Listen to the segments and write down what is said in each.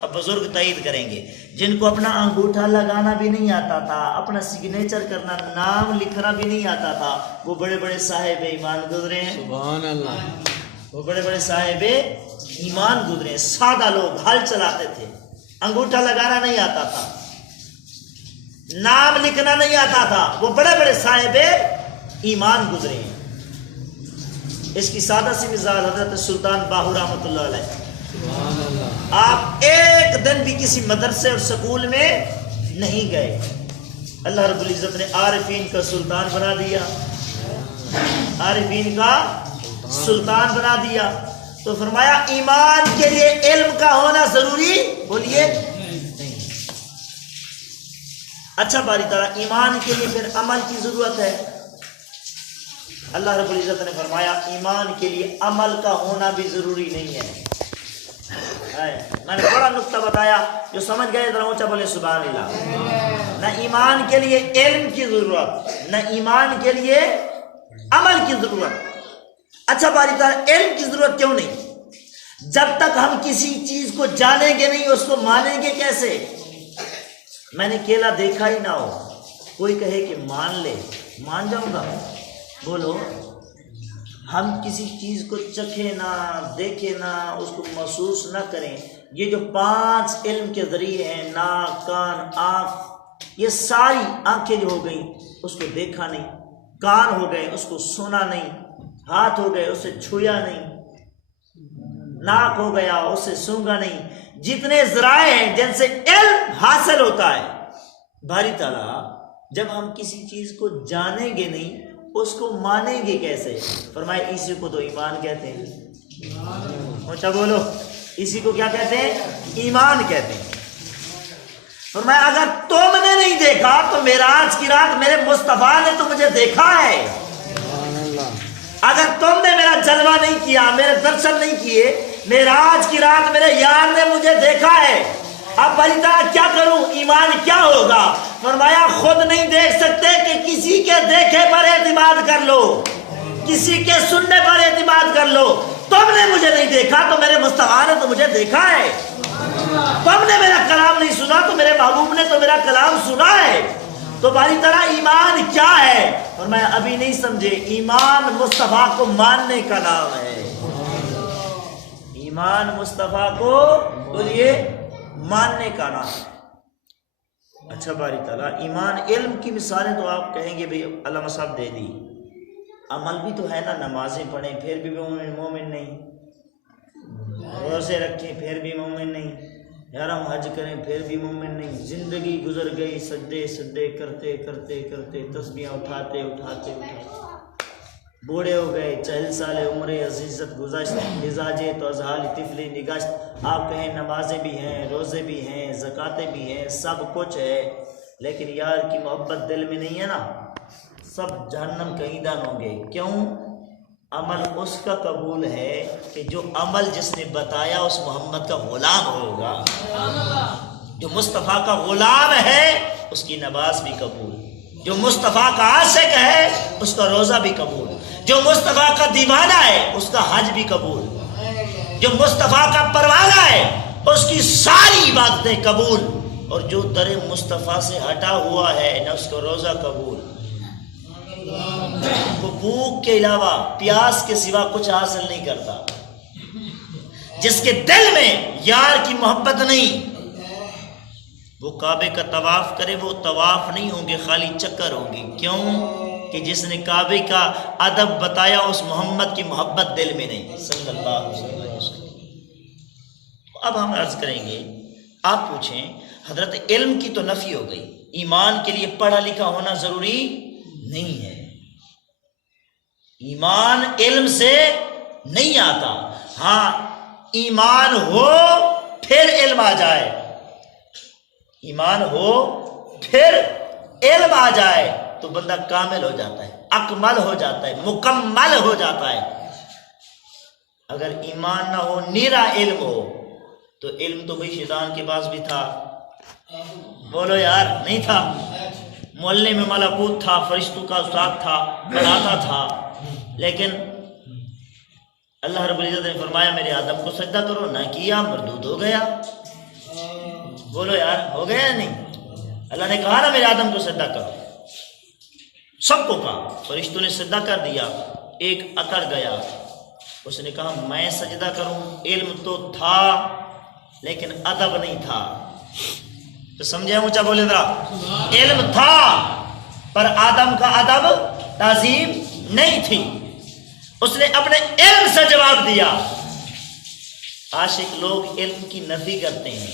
اب بزرگ تائید کریں گے جن کو اپنا انگوٹھا لگانا بھی نہیں آتا تھا، اپنا سگنیچر کرنا، نام لکھنا بھی نہیں آتا تھا، وہ بڑے بڑے صاحب ایمان گزرے ہیں۔ سبحان اللہ۔ وہ بڑے بڑے صاحب ایمان گزرے ہیں۔ سادہ لوگ ہل چلاتے تھے، انگوٹھا لگانا نہیں آتا تھا، نام لکھنا نہیں آتا تھا، وہ بڑے بڑے صاحب ایمان گزرے ہیں۔ اس کی سادہ سی مثال حضرت سلطان باہو رحمۃ اللہ علیہ۔ سبحان اللہ۔ آپ ایک دن بھی کسی مدرسے اور سکول میں نہیں گئے، اللہ رب العزت نے عارفین کا سلطان بنا دیا، عارفین کا سلطان بنا دیا۔ تو فرمایا ایمان کے لیے علم کا ہونا ضروری، بولیے نہیں۔ اچھا باری تعالیٰ ایمان کے لیے پھر عمل کی ضرورت ہے۔ اللہ رب العزت نے فرمایا ایمان کے لیے عمل کا ہونا بھی ضروری نہیں ہے۔ میں نے بڑا نقطہ بتایا، جو سمجھ گئے ذرا اونچا بولے سبحان اللہ۔ نہ ایمان کے لیے علم کی ضرورت، نہ ایمان کے لیے عمل کی ضرورت۔ اچھا باری تعالیٰ علم کی ضرورت کیوں نہیں؟ جب تک ہم کسی چیز کو جانیں گے نہیں اس کو مانیں گے کیسے؟ میں نے کیلا دیکھا ہی نہ ہو، کوئی کہے کہ مان لے، مان جاؤں گا؟ بولو۔ ہم کسی چیز کو چکھیں نہ، دیکھیں نہ، اس کو محسوس نہ کریں، یہ جو 5 علم کے ذریعے ہیں، ناک، کان، آنکھ، یہ ساری آنکھیں جو ہو گئیں اس کو دیکھا نہیں، کان ہو گئے اس کو سنا نہیں، ہاتھ ہو گئے اسے چھویا نہیں، ناک ہو گیا اسے سونگا نہیں، جتنے ذرائع ہیں جن سے علم حاصل ہوتا ہے۔ باری تعالیٰ جب ہم کسی چیز کو جانیں گے نہیں اس کو مانیں گے کیسے؟ فرمائے اسی کو تو ایمان کہتے ہیں۔ اونچا بولو، اسی کو کیا کہتے ہیں؟ ایمان کہتے ہیں۔ فرمایا اگر تم نے نہیں دیکھا تو معراج کی رات میرے مصطفیٰ نے تو مجھے دیکھا ہے۔ اگر تم نے میرا جلوہ نہیں کیا، میرے درشن نہیں کیے، معراج کی رات میرے یار نے مجھے دیکھا ہے۔ اب بھائی تعالیٰ کیا کروں؟ ایمان کیا ہوگا؟ فرمایا خود نہیں دیکھ سکتے کہ کسی کے دیکھے پر اعتماد کر لو، کسی کے سننے پر اعتماد کر لو۔ تم نے مجھے نہیں دیکھا تو میرے مصطفیٰ نے تو مجھے دیکھا ہے۔ تم نے میرا کلام نہیں سنا تو میرے محبوب نے تو میرا کلام سنا ہے۔ تو باری طرح ایمان کیا ہے؟ فرمایا ابھی نہیں سمجھے، ایمان مصطفیٰ کو ماننے کا نام ہے۔ ایمان مصطفیٰ کو بولیے ماننے کا نام ہے۔ اچھا باری تعالیٰ ایمان علم کی مثالیں تو آپ کہیں گے بھئی علامہ صاحب دے دی، عمل بھی تو ہے نا، نمازیں پڑھیں پھر بھی مومن نہیں، روزے رکھیں پھر بھی مومن نہیں، یار ہم حج کریں پھر بھی مومن نہیں، زندگی گزر گئی سجدے سجدے کرتے کرتے کرتے، تسبیحاں اٹھاتے اٹھاتے اٹھاتے، بوڑھے ہو گئے، 40 سال عمر عزیزت گزشت، مزاجے تو ازحال طفلی نگشت۔ آپ کہیں نمازیں بھی ہیں، روزے بھی ہیں، زکاتیں بھی ہیں، سب کچھ ہے، لیکن یار کی محبت دل میں نہیں ہے نا، سب جہنم کا ایندھن ہوں گے۔ کیوں؟ عمل اس کا قبول ہے کہ جو عمل جس نے بتایا اس محمد کا غلام ہوگا۔ جو مصطفیٰ کا غلام ہے اس کی نماز بھی قبول، جو مصطفیٰ کا عاشق ہے اس کا روزہ بھی قبول، جو مصطفیٰ کا دیوانہ ہے اس کا حج بھی قبول، جو مصطفیٰ کا پروانہ ہے اس کی ساری عبادتیں قبول، اور جو در مصطفیٰ سے ہٹا ہوا ہے نہ اس کا روزہ قبول۔ وہ بھوک کے علاوہ پیاس کے سوا کچھ حاصل نہیں کرتا۔ جس کے دل میں یار کی محبت نہیں وہ کعبے کا طواف کرے، وہ طواف نہیں ہوں گے، خالی چکر ہوں گے۔ کیوں؟ کہ جس نے کعبے کا ادب بتایا اس محمد کی محبت دل میں نہیں، صلی اللہ علیہ وسلم۔ اب ہم عرض کریں گے، آپ پوچھیں حضرت علم کی تو نفی ہو گئی، ایمان کے لیے پڑھا لکھا ہونا ضروری نہیں ہے۔ ایمان علم سے نہیں آتا، ہاں ایمان ہو پھر علم آ جائے، ایمان ہو پھر علم آ جائے تو بندہ کامل ہو جاتا ہے، اکمل ہو جاتا ہے، مکمل ہو جاتا ہے۔ اگر ایمان نہ ہو، نیرا علم ہو، تو علم تو بھئی شیطان کے پاس بھی تھا، بولو یار نہیں تھا، محلے میں ملکوت تھا، فرشتوں کا استاد تھا، پڑھاتا تھا، لیکن اللہ رب العزت نے فرمایا میرے آدم کو سجدہ کرو، نہ کیا، مردود ہو گیا۔ بولو یار ہو گیا یا نہیں؟ اللہ نے کہا نا میرے آدم کو سجدہ کرو، سب کو کہا، فرشتوں نے سجدہ کر دیا، ایک اکڑ گیا، اس نے کہا میں سجدہ کروں، علم تو تھا لیکن ادب نہیں تھا، تو سمجھے اونچا بولے ذرا، علم تھا پر آدم کا ادب تعظیم نہیں تھی، اس نے اپنے علم سے جواب دیا۔ عاشق لوگ علم کی نفی کرتے ہیں،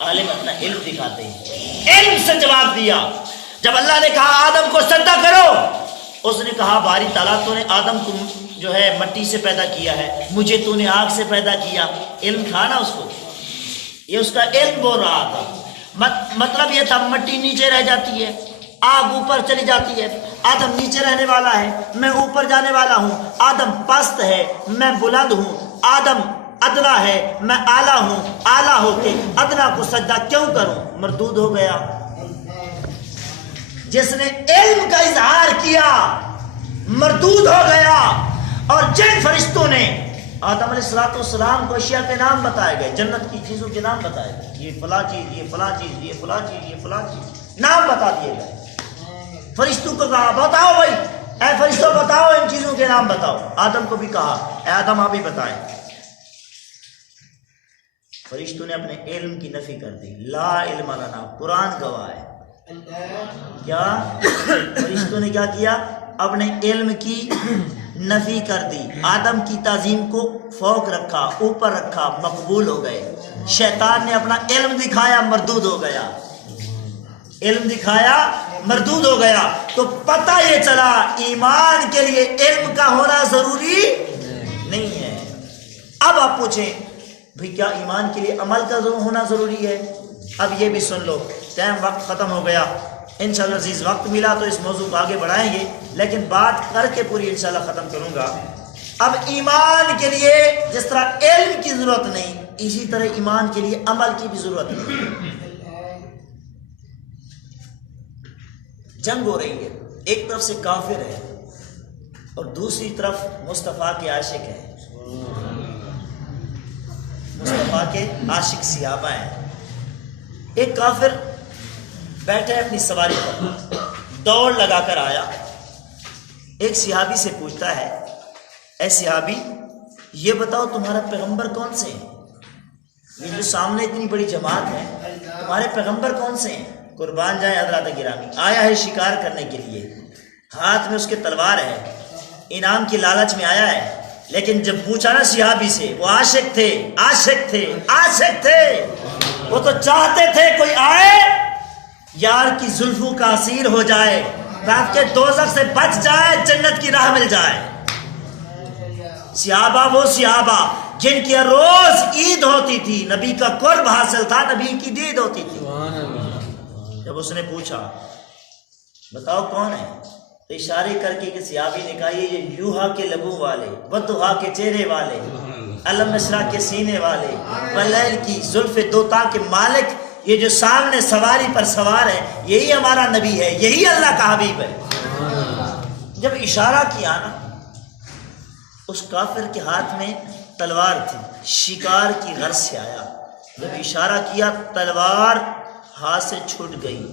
عالم اپنا علم دکھاتے ہیں، علم سے جواب دیا۔ جب اللہ نے کہا آدم کو سجدہ کرو، اس نے کہا باری تعالیٰ تو نے آدم کو جو ہے مٹی سے پیدا کیا ہے، مجھے تو نے آگ سے پیدا کیا، علم تھا نا اس کو، یہ اس کا علم بول رہا تھا۔ مطلب یہ تھا مٹی نیچے رہ جاتی ہے، آگ اوپر چلی جاتی ہے، آدم نیچے رہنے والا ہے، میں اوپر جانے والا ہوں، آدم پست ہے میں بلند ہوں، آدم ادنا ہے میں اعلیٰ ہوں، اعلیٰ ہو کے ادنا کو سجدہ کیوں کروں؟ مردود ہو گیا۔ جس نے علم کا اظہار کیا مردود ہو گیا، اور جن فرشتوں نے آدم علیہ السلام کو اشیاء کے نام بتائے گئے، جنت کی چیزوں کے نام بتائے گئے، یہ فلاں چیز، یہ فلاں چیز، یہ فلاں چیز، یہ فلاں چیز، نام بتا دیے گئے۔ فرشتوں کو کہا بتاؤ بھائی، اے فرشتوں بتاؤ ان چیزوں کے نام بتاؤ۔ آدم کو بھی کہا اے آدم آپ ہی بتائیں۔ فرشتوں نے اپنے علم کی نفی کر دی، لا علم لنا، قرآن گواہ ہے۔ کیا فرشتوں نے کیا کیا؟ اپنے علم کی نفی کر دی، آدم کی تعظیم کو فوق رکھا، اوپر رکھا، مقبول ہو گئے۔ شیطان نے اپنا علم دکھایا، مردود ہو گیا، علم دکھایا مردود ہو گیا۔ تو پتہ یہ چلا ایمان کے لیے علم کا ہونا ضروری نہیں ہے۔ اب آپ پوچھیں بھئی کیا ایمان کے لیے عمل کا ہونا ضروری ہے؟ اب یہ بھی سن لو، ٹائم وقت ختم ہو گیا، انشاءاللہ عزیز وقت ملا تو اس موضوع کو آگے بڑھائیں گے، لیکن بات کر کے پوری انشاءاللہ ختم کروں گا۔ اب ایمان کے لیے جس طرح علم کی ضرورت نہیں، اسی طرح ایمان کے لیے عمل کی بھی ضرورت نہیں۔ جنگ ہو رہی ہے، ایک طرف سے کافر ہے اور دوسری طرف مصطفیٰ کے عاشق ہیں، مصطفیٰ کے عاشق صحابہ ہیں۔ ایک کافر بیٹھا ہے اپنی سواری پر، دوڑ لگا کر آیا، ایک صحابی سے پوچھتا ہے اے صحابی یہ بتاؤ تمہارا پیغمبر کون سے ہیں؟ یہ جو سامنے اتنی بڑی جماعت ہے تمہارے پیغمبر کون سے ہیں؟ قربان جائیں حضرات گرامی، آیا ہے شکار کرنے کے لیے، ہاتھ میں اس کے تلوار ہے، انعام کی لالچ میں آیا ہے، لیکن جب پوچھا نا صحابی سے، وہ عاشق تھے، عاشق تھے، عاشق تھے، وہ تو چاہتے تھے کوئی آئے یار کی زلفوں کا اسیر ہو جائے تاکہ دوزخ سے بچ جائے، جنت کی راہ مل جائے۔ صحابہ وہ صحابہ جن کی روز عید ہوتی تھی، نبی کا قرب حاصل تھا، نبی کی دید ہوتی تھی۔ جب اس نے پوچھا بتاؤ کون ہے، تو اشارے کر کے کہ صحابی نے کہا یہ یوحا کے لبوں والے، ودھا کے چہرے والے، علم نشرہ کے سینے والے، ولیل کی زلف دوتا کے مالک، یہ جو سامنے سواری پر سوار ہے یہی ہمارا نبی ہے، یہی اللہ کا حبیب ہے۔ جب اشارہ کیا نا، اس کافر کے ہاتھ میں تلوار تھی، شکار کی غرض سے آیا، جب اشارہ کیا تلوار ہاتھ سے چھوٹ گئی،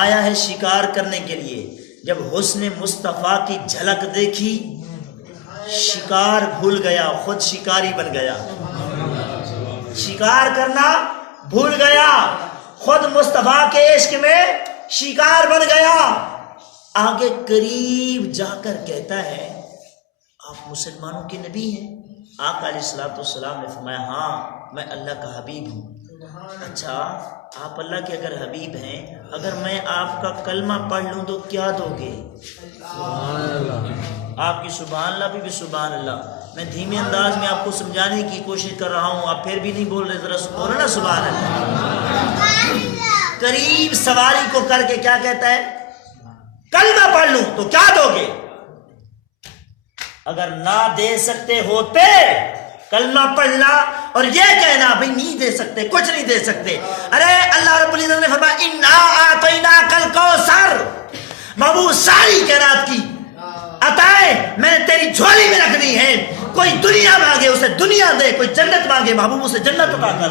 آیا ہے شکار کرنے کے لیے۔ جب حسن مصطفیٰ کی جھلک دیکھی شکار بھول گیا، خود شکاری بن گیا، شکار کرنا بھول گیا، خود مصطفیٰ کے عشق میں شکار بن گیا۔ آگے قریب جا کر کہتا ہے آپ مسلمانوں کے نبی ہیں؟ آقا علیہ السلام نے فرمایا ہاں میں اللہ کا حبیب ہوں۔ اچھا آپ اللہ کے اگر حبیب ہیں، اگر میں آپ کا کلمہ پڑھ لوں تو کیا دو گے؟ سبحان اللہ۔ آپ کی سبحان اللہ بھی سبحان اللہ، میں دھیمے انداز میں آپ کو سمجھانے کی کوشش کر رہا ہوں، آپ پھر بھی نہیں بول رہے، ذرا بولو نا سبحان اللہ۔ قریب سواری کو کر کے کیا کہتا ہے؟ کلمہ پڑھ لوں تو کیا دو گے؟ اگر نہ دے سکتے ہوتے کلمہ پڑھنا اور یہ کہنا بھئی نہیں دے سکتے، کچھ نہیں دے سکتے، ارے اللہ رب العزت نے فرمایا انا اعطیناک الکوثر، محبوب ساری کائنات کی عطائیں میں نے تیری جھولی میں رکھ دی ہیں، کوئی دنیا مانگے اسے دنیا دے، کوئی جنت مانگے محبوب اسے جنت عطا کر۔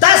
10